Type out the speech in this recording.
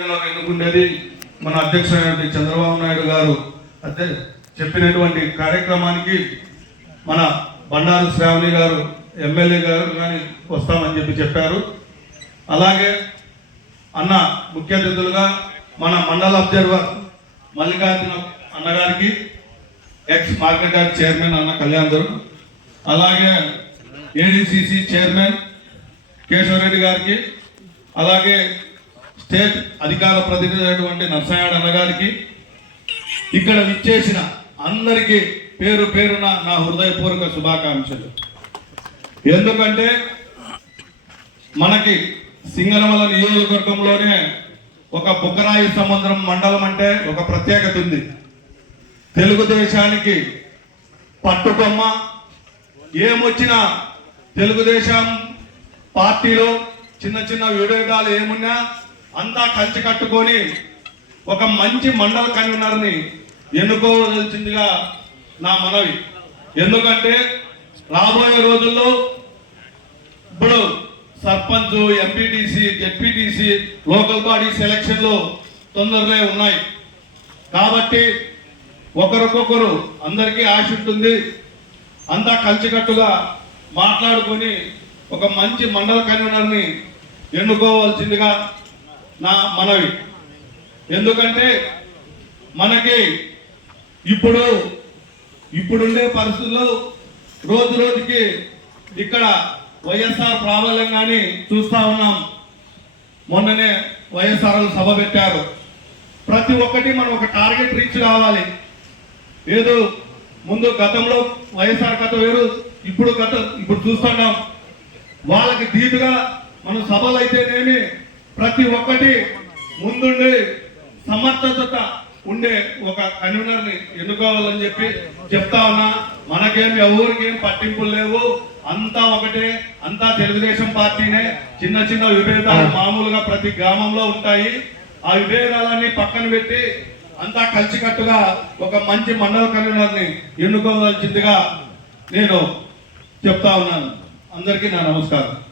ఎన్నుకునేది మన అధ్యక్షుడైనటువంటి చంద్రబాబు నాయుడు గారు అదే చెప్పినటువంటి కార్యక్రమానికి మన బండారు శ్రావణి గారు ఎమ్మెల్యే గారు కానీ వస్తామని చెప్పి చెప్పారు. అలాగే అన్న ముఖ్య అతిథులుగా మన మండల అబ్జర్వర్ మల్లికార్జున అన్నగారికి ఎక్స్ మార్కెట్ యార్డ్ చైర్మన్ అన్న కళ్యాణ్ గారు అలాగే ఏడిసిసి చైర్మన్ కేశవరెడ్డి గారికి అలాగే స్టేట్ అధికార ప్రతినిధి అయినటువంటి నర్సయాడ అన్నగారికి ఇక్కడ విచ్చేసిన అందరికీ పేరు పేరున నా హృదయపూర్వక శుభాకాంక్షలు. ఎందుకంటే మనకి సింగనమల నియోజకవర్గంలోనే ఒక బుక్కరాయి సముద్రం మండలం అంటే ఒక ప్రత్యేకత ఉంది. తెలుగుదేశానికి పట్టుకొమ్మ ఏమొచ్చినా తెలుగుదేశం పార్టీలో చిన్న చిన్న విభేదాలు ఏమున్నా అంతా కలిసి కట్టుకొని ఒక మంచి మండల కన్వీనర్ని ఎన్నుకోవలసిందిగా నా మనవి. ఎందుకంటే రాబోయే రోజుల్లో ఇప్పుడు sarpanch MPTC ZPTC local body సెలక్షన్లు తొందరలే ఉన్నాయి. కాబట్టి ఒకరికొకరు అందరికీ ఆశ ఉంటుంది. అంతా కలిసికట్టుగా మాట్లాడుకొని ఒక మంచి మండల కన్వీనర్ని ఎన్నుకోవాల్సిందిగా నా మనవి. ఎందుకంటే మనకి ఇప్పుడు ఇప్పుడుండే పరిస్థితుల్లో రోజు రోజుకి ఇక్కడ వైఎస్ఆర్ ప్రాబల్యం కానీ చూస్తా ఉన్నాం. మొన్ననే వైఎస్ఆర్ సభ పెట్టారు. ప్రతి ఒక్కటి మనం ఒక టార్గెట్ రీచ్ కావాలి. ఏదో ముందు గతంలో వైఎస్ఆర్ గత వేరు ఇప్పుడు గత ఇప్పుడు చూస్తున్నాం వాళ్ళకి దీపుగా మనం సభలు అయితేనేమి ప్రతి ఒక్కటి ముందుండి సమర్థత ఉండే ఒక కన్వీనర్ని ఎన్నుకోవాలని చెప్పి చెప్తా ఉన్నా. మనకేం ఎవరికేం పట్టింపులు లేవు. అంతా ఒకటే అంతా తెలుగుదేశం పార్టీనే. చిన్న చిన్న విభేదాలు మామూలుగా ప్రతి గ్రామంలో ఉంటాయి. ఆ విభేదాలన్నీ పక్కన పెట్టి అంతా కలిసికట్టుగా ఒక మంచి మండల కన్వీనర్ని ఎన్నుకోవాల్సిందిగా నేను చెప్తా ఉన్నాను. అందరికీ నా నమస్కారం.